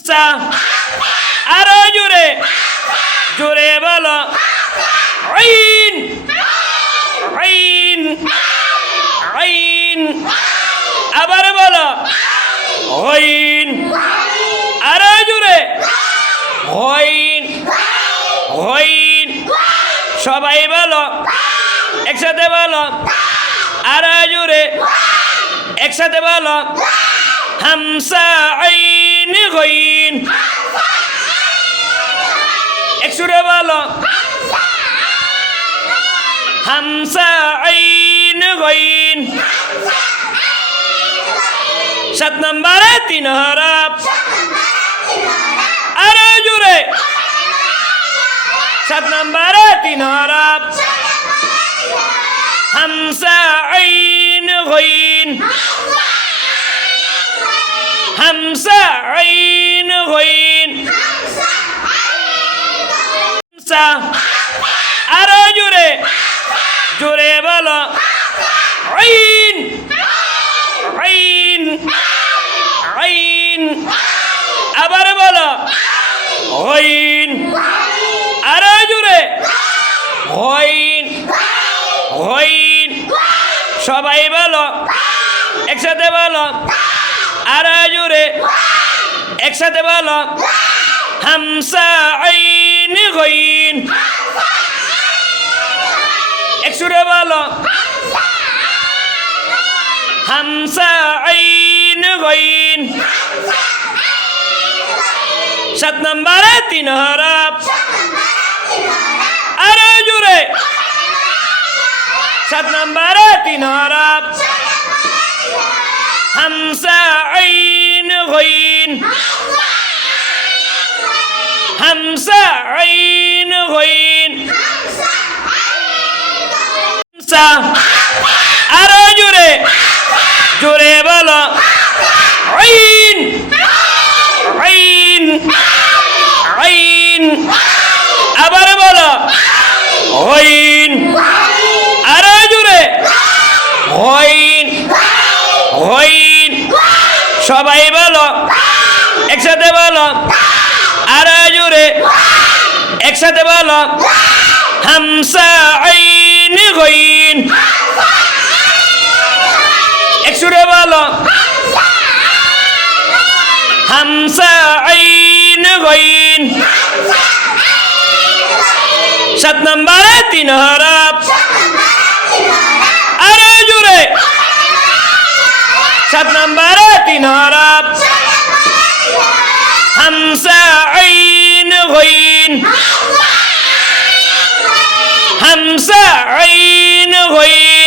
হামসা আরো জোরে জোরে বলো আইন আইন আইন আবার বলো হইন আরো জোরে হইন হইন সবাই বলো একসাথে বলো আরো জোরে একসাথে বলো হামসা আইন গইন একসুরে বলো হামসা আইন গইন 7 নম্বরে 3 হরফ আরো জোরে 7 নম্বরে 3 হরফ হামসা আইন গইন হামসা আইন গইন হামসা আরো জোরে জোরে বলো আইন আইন আইন আবার বলো হইন আরো জোরে হইন হইন সবাই বলো একসাথে বলো আরো জোরে একসাথে বলো হামসা আইন গইন একসুরে বলো হামসা আইন গইন 7 নম্বরে 3 হরফ আরো জোরে 7 নম্বরে 3 হরফ হামসা আইন গইন হামসা আইন গইন হামসা আরো জোরে জোরে বলো আইন আইন আইন আবার বলো হইন আরো জোরে হইন হইন সবাই বলো একসাথে বলো আরো জোরে একসাথে বলো হামসা আইন গইন একসুরে বলো হামসা আইন গইন 7 নম্বরে 3 হরফ আরো জোরে 7 নম্বরে 3 হরফ হামসা আইন গইন হামসা আইন গইন